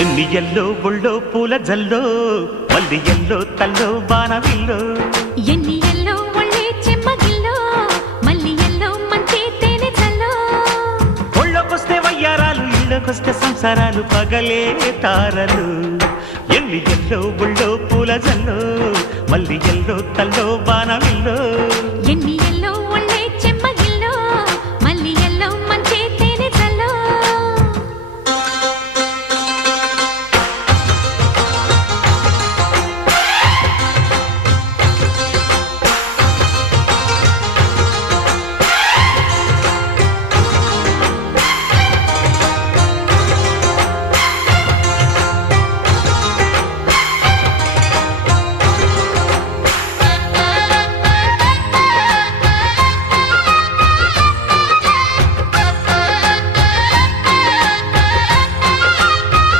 ఎన్ని ఎల్లో ఒళ్ళో పూల జల్లో మల్లి ఎల్లో తల్లో బాణవిల్లో ఎన్ని ఎల్లో ఒళ్ళే చెమ్మగిల్లో మల్లి ఎల్లో మంచి తేనె చల్లో ఒళ్ళకొస్తే వయ్యారాలు ఇళ్ళకొస్తే సంసారాలు పగలే తారలు ఎన్ని ఎల్లో ఒళ్ళో పూల జల్లో మల్లి ఎల్లో తల్లో బాణవిల్లో